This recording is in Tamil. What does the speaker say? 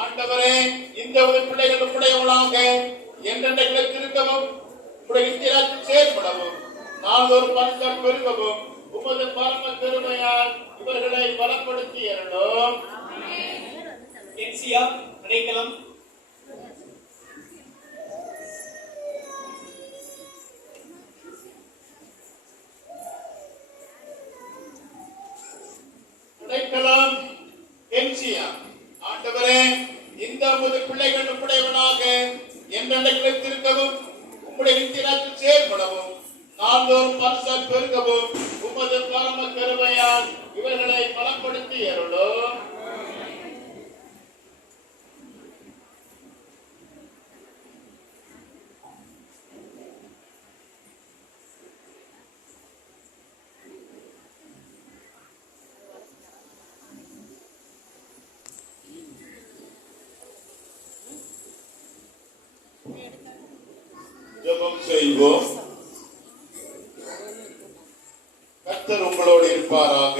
ஆண்டவரே, இந்த பிள்ளைகள் உடையவளாக என்றென்றைக்கு இருக்கவும் செயற்படவும் நாள்தோறும் பரிசம் பெருகவும் உமது பரம பெருமையால் இவர்களை பலப்படுத்தி அருளும். அடைக்கலம் ஆண்டவரே, இந்த உமது பிள்ளைகள் உடையவனாக என்றென்றைக்கு இருக்கவும் உம்முடைய நித்தியராஜ்யத்தில் செயற்படவும் நாள்தோறும் பரிசல் பெருகவும் உமது பரம கருமையால் இவர்களை பலப்படுத்தி அருளும். ஜெபம் செய்வோம். கர்த்தர் உங்களோடு இருப்பாராக.